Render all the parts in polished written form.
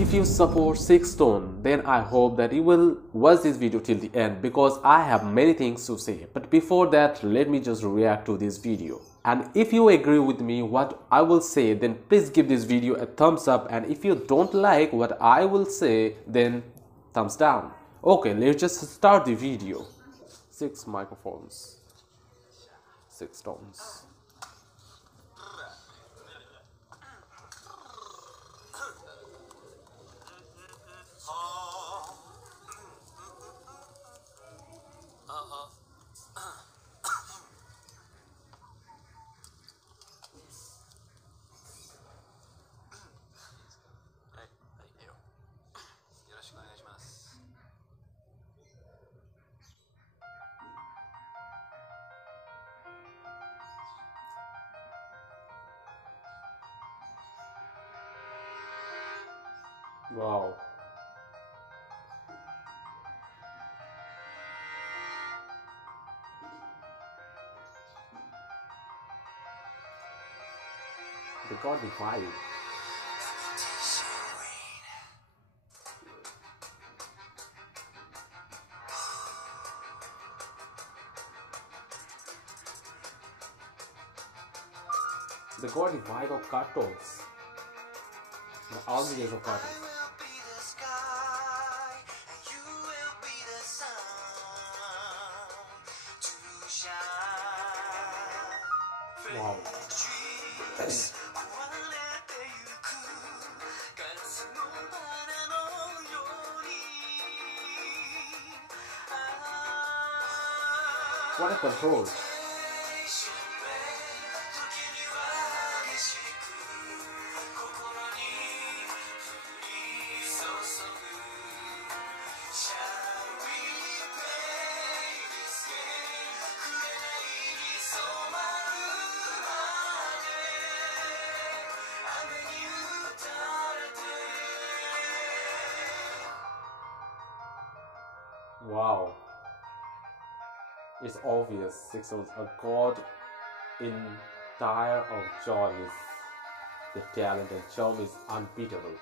if you support Sixtones, then I hope that you will watch this video till the end because I have many things to say. But before that, let me just react to this video. And if you agree with me what I will say, then please give this video a thumbs up, and if you don't like what I will say, then thumbs down. Okay, let's just start the video. 6 microphones. Sixtones. Wow. They got the vibe. They got the vibe of cartoons. The all the days of cartoons. Wow. What a control. Wow. It's obvious Sixtones are god in dire of joy. The talent and charm is unbeatable.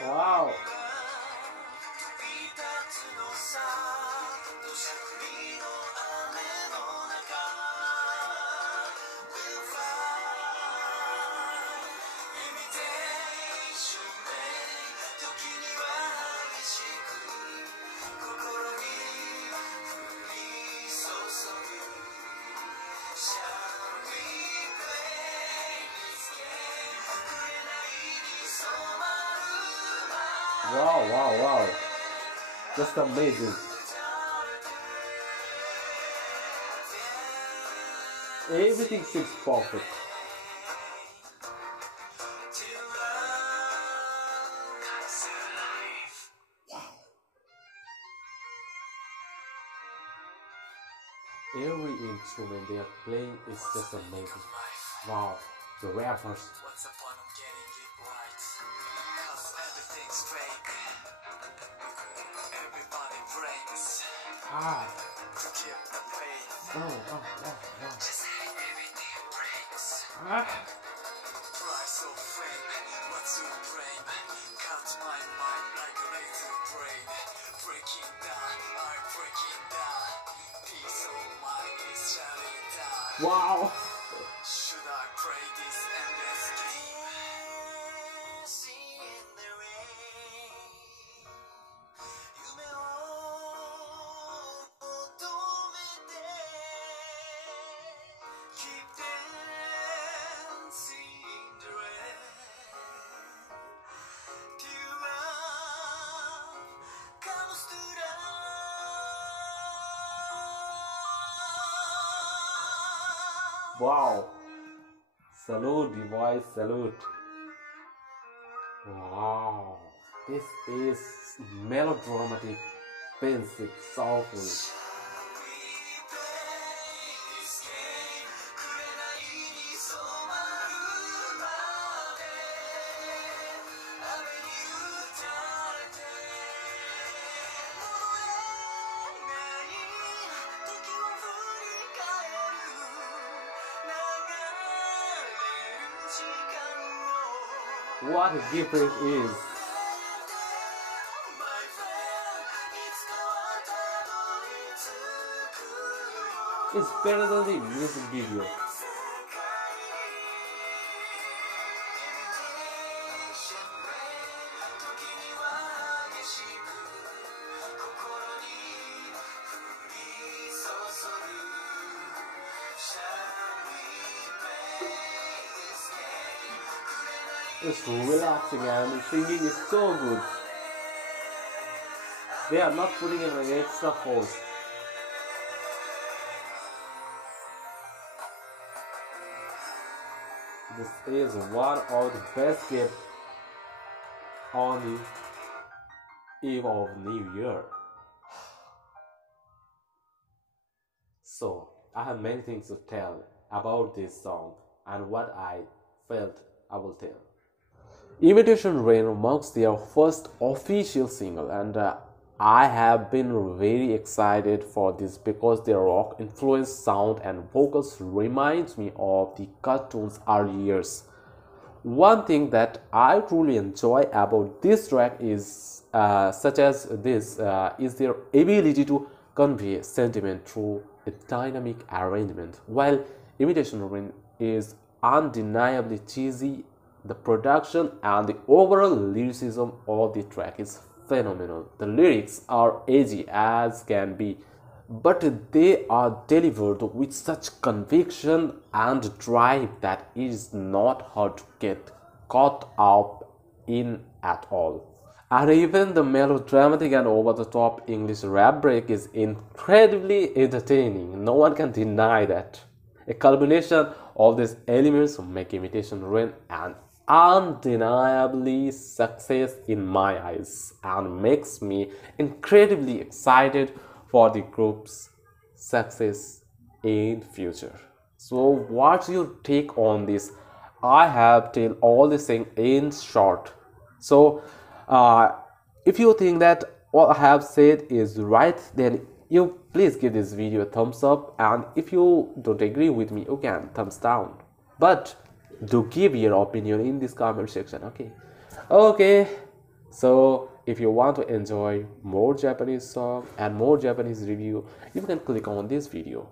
Wow. Wow, wow, wow. Just amazing. Everything seems perfect. Wow. Every instrument they are playing is just amazing. Wow, the rappers. What's the point of getting it right? 'Cause everything's fake. Everybody breaks. To keep the faith. Oh. Just hate everything breaks. Price of fame, what's supreme? Cut my mind like a laser brain. Breaking down, I'm breaking down. Peace of mind is shutting down. Wow. Should I pray this endless dream? Seeing the rain. Keep dancing in the rain. Comes to wow. Salute, device, salute. Wow. This is melodramatic, pensive, soulful. What a gift it is. It's better than the music video. It's relaxing and singing is so good. They are not putting in an extra force. This is one of the best gifts on the eve of New Year. So, I have many things to tell about this song, and what I felt I will tell. Imitation Rain marks their first official single, and I have been very excited for this because their rock influenced sound and vocals reminds me of the cartoons early years. One thing that I truly enjoy about this track is is their ability to convey sentiment through a dynamic arrangement. While Imitation Rain is undeniably cheesy, the production and the overall lyricism of the track is phenomenal. The lyrics are edgy as can be, but they are delivered with such conviction and drive that it is not hard to get caught up in at all. And even the melodramatic and over-the-top English rap break is incredibly entertaining. No one can deny that. A culmination of these elements make Imitation Rain an undeniably success in my eyes and makes me incredibly excited for the group's success in future. So what's your take on this? I have told all this thing in short. So if you think that what I have said is right, then you please give this video a thumbs up, and if you don't agree with me, you can thumbs down. But do give your opinion in this comment section. Okay, so if you want to enjoy more Japanese song and more Japanese review, you can click on this video.